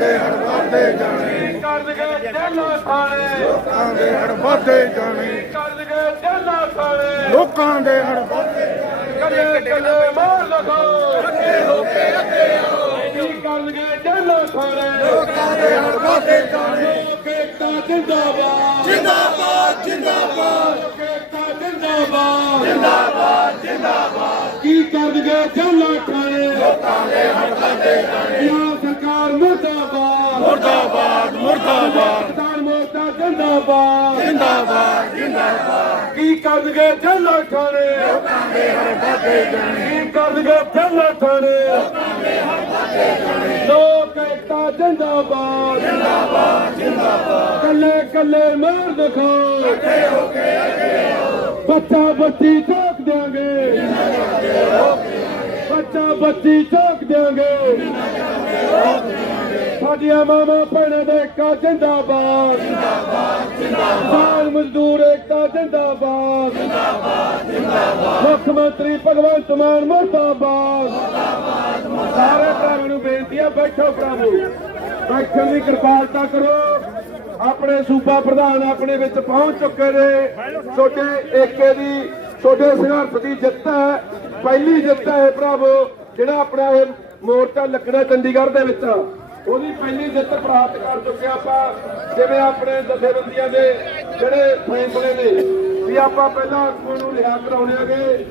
ਦੇ ਹੜ ਵੱਧਦੇ ਜਾਣੇ। ਕਰਨਗੇ ਜੇਲਾਂ ਥਾਣੇ ਲੋਕਾਂ ਦੇ ਹੜ ਵੱਧਦੇ ਜਾਣੇ। ਕਰਨਗੇ ਜੇਲਾਂ ਥਾਣੇ ਲੋਕਾਂ ਦੇ ਹੜ ਵੱਧਦੇ ਕਦੇ ਕਦੇ ਮਾਰ ਲਗੋ ਅੱਗੇ ਹੋ ਕੇ ਅੱਗੇ ਆਓ ਕੀ ਕਰਨਗੇ ਜੇਲਾਂ ਥਾਣੇ ਲੋਕਾਂ ਦੇ ਹੜ ਜਾਣੇ। ਲੋਕ ਜਿੰਦਾਬਾਦ ਜਿੰਦਾਬਾਦ। ਜਿੰਦਾਬਾਦ ਲੋਕ ਜਿੰਦਾਬਾਦ। ਜਿੰਦਾਬਾਦ ਜਿੰਦਾਬਾਦ ਕੀ ਕਰਨਗੇ ਜੇਲਾਂ ਥਾਣੇ ਲੋਕਾਂ ਦੇ ਹੜ ਜਾਣੇ। ਮੁਰਦਾਬਾਦ। ਮੁਰਦਾਬਾਦ ਮੁਰਦਾਬਾਦ। ਕਿਸਾਨ ਮੋਰਚਾ ਜਿੰਦਾਬਾਦ। ਜਿੰਦਾਬਾਦ ਜਿੰਦਾਬਾਦ। ਕੀ ਕਰਨਗੇ ਜੇਲਾਂ ਥਾਣੇ? ਲੋਕਾਂ ਦੇ ਹੜ ਵੱਧਦੇ ਜਾਣੇ। ਕੀ ਕਰਨਗੇ ਜੇਲਾਂ ਥਾਣੇ? ਲੋਕਾਂ ਦੇ ਹੜ ਵੱਧਦੇ ਜਾਣੇ। ਲੋਕ ਏਕਤਾ ਜਿੰਦਾਬਾਦ। ਜਿੰਦਾਬਾਦ ਜਿੰਦਾਬਾਦ। ਕੱਲੇ ਕੱਲੇ ਮਾਰ ਦਿਖਾਓ। ਇਕੱਠੇ ਹੋ ਕੇ ਅੱਗੇ ਆਓ। ਬੱਚਾ ਬੱਚੀ ਚੌਕ ਦਿਆਂਗੇ। ਬੱਚਾ ਬੱਚੀ ਚੌਕ ਦਿਆਂਗੇ। ਸਾਡੀਆਂ ਮਾਵਾਂ ਭੈਣਾਂ ਦਾ ਏਕਾ ਜਿੰਦਾਬਾਦ। ਜਿੰਦਾਬਾਦ ਜਿੰਦਾਬਾਦ ਮਜ਼ਦੂਰ ਏਕਾ ਜਿੰਦਾਬਾਦ। ਜਿੰਦਾਬਾਦ ਜਿੰਦਾਬਾਦ ਮੁੱਖ ਮੰਤਰੀ ਭਗਵੰਤ ਮਾਨ, ਮੁਰਦਾਬਾਦ। ਸਾਰੇ ਭਰਾਵਾਂ ਨੂੰ ਬੇਨਤੀ ਆ, ਬੈਠੋ ਭਰਾਵੋ ਬੈਠਣ ਦੀ ਕਿਰਪਾਲਤਾ ਕਰੋ। ਆਪਣੇ ਸੂਬਾ ਪ੍ਰਧਾਨ ਆਪਣੇ ਵਿੱਚ ਪਹੁੰਚ ਚੁੱਕੇ ਨੇ। ਛੋਟੇ ਏਕੇ ਦੀ ਛੋਟੇ ਸੰਘਰਸ਼ ਦੀ ਜਿੱਤ ਹੈ। ਪਹਿਲੀ ਜਿੱਤ ਹੈ ਭਰਾਵੋ ਜਿਹੜਾ ਆਪਣਾ ਇਹ ਮੋਰਚਾ ਲੱਗਣਾ ਚੰਡੀਗੜ੍ਹ ਦੇ ਵਿੱਚ ਉਹਦੀ ਪਹਿਲੀ ਜਿੱਤ ਪ੍ਰਾਪਤ ਕਰ ਚੁੱਕੇ ਆਪਾਂ, ਜਿਵੇਂ ਆਪਣੇ ਜਥੇਬੰਦੀਆਂ ਦੇ ਜਿਹੜੇ ਫੈਸਲੇ ਨੇ, ਵੀ ਆਪਾਂ ਪਹਿਲਾਂ ਨੂੰ ਲਿਆ ਕਰਾਉਣੇਗੇ